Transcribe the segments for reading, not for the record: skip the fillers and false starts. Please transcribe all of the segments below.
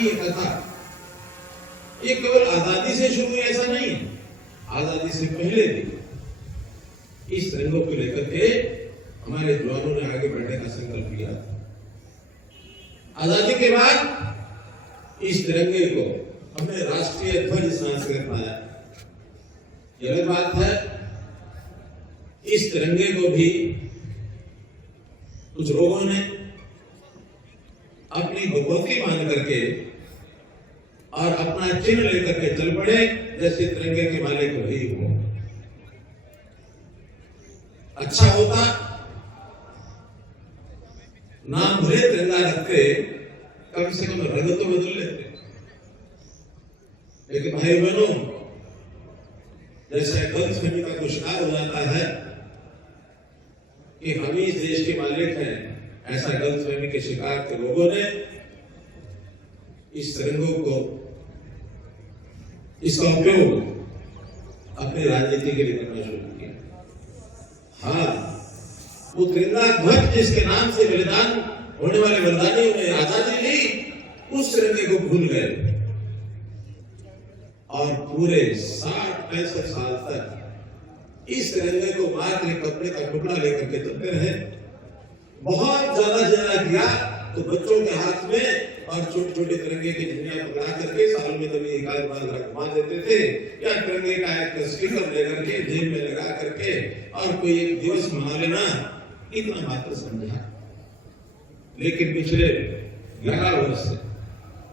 कहानी, ये कथा, ये केवल आजादी से शुरू हुई ऐसा नहीं है। आजादी से पहले भी इस तिरंगों को लेकर के हमारे जवानों ने आगे बढ़ने का संकल्प लिया था। आजादी के बाद इस तिरंगे को हमने राष्ट्रीय ध्वज संस्कृत पाया। यह अलग बात है, इस तिरंगे को भी कुछ लोगों ने अपनी भगवती मान करके और अपना चिन्ह लेकर के चल पड़े, जैसे तिरंगे के मालिक वही हो। अच्छा होता नाम भले तिरंगा रखते, कम से कम रंग तो बदल लेते। लेकिन भाई बहनों, जैसे गलतफहमी का शिकार हो जाता है कि हम ही इस देश के मालिक हैं, ऐसा गलतफहमी के शिकार के लोगों ने इस तिरंगों को, इसका उपयोग अपनी राजनीति के लिए करना शुरू किया। हाँ, वो तिरंगा ध्वज जिसके नाम से बलिदान होने वाले बलिदानियों ने आजादी ली, उस तिरंगे को भूल गए और पूरे 60-65 साल तक इस तिरंगे को मार के कपड़े का टुकड़ा लेकर के चलते रहे। बहुत ज्यादा किया तो बच्चों के हाथ में और छोटे छोटे तिरंगे की झंडियां पकड़ा करके साल में कभी एक आध बार रखवा देते थे, या तिरंगे का एक स्टिकर लेकर के जेब में लगा करके और कोई एक दिवस मना लेना, इतना मात्र समझा। लेकिन पिछले 11 वर्ष से,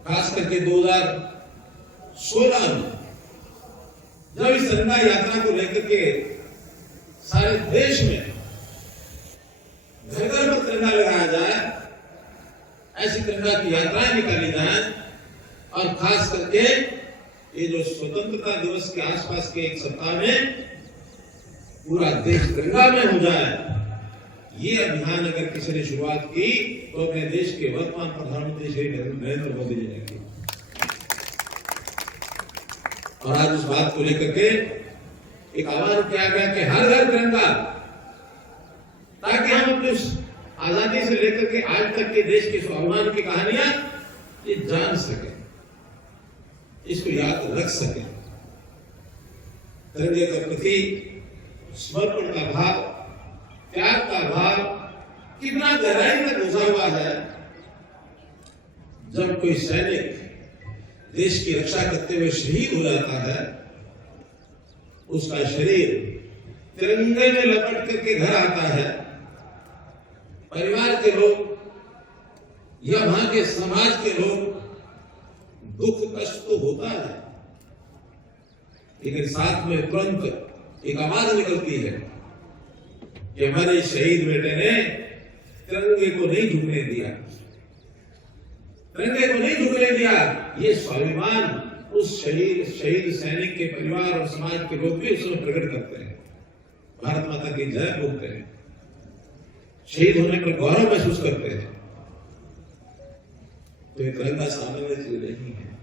खास करके 2016 में जब इस तिरंगा यात्रा को लेकर के सारे देश में घर घर में तिरंगा लगाया जाए, ऐसी तिरंगा की यात्राएं निकाली जाए, और खास करके ये जो स्वतंत्रता दिवस के आसपास के एक सप्ताह में पूरा देश तिरंगा में हो जाए, ये अभियान अगर किसी ने शुरुआत की तो अपने देश के वर्तमान प्रधानमंत्री श्री नरेंद्र मोदी जी ने की। और आज उस बात को लेकर के एक आह्वान किया गया कि हर घर तिरंगा, ताकि हम अपने आजादी से लेकर के आज तक के देश के स्वाभिमान की कहानियां ये जान सके, इसको याद रख सके। तिरंगे के प्रति समर्पण का भाव, त्याग का भाव कितना गहराई तक घुसा हुआ है। जब कोई सैनिक देश की रक्षा करते हुए शहीद हो जाता है, उसका शरीर तिरंगे में लपट करके घर आता है, परिवार के लोग या वहां के समाज के लोग दुख कष्ट तो होता है, लेकिन साथ में तुरंत एक आवाज निकलती है कि हमारे शहीद बेटे ने तिरंगे को नहीं झुकने दिया, तिरंगे को नहीं झुकने दिया। ये स्वाभिमान उस शहीद सैनिक के परिवार और समाज के लोग भी उसमें प्रकट करते हैं, भारत माता की जय बोलते हैं, शहीद होने पर गौरव महसूस करते हैं। तो ये तिरंगा सामान्य चीज नहीं है।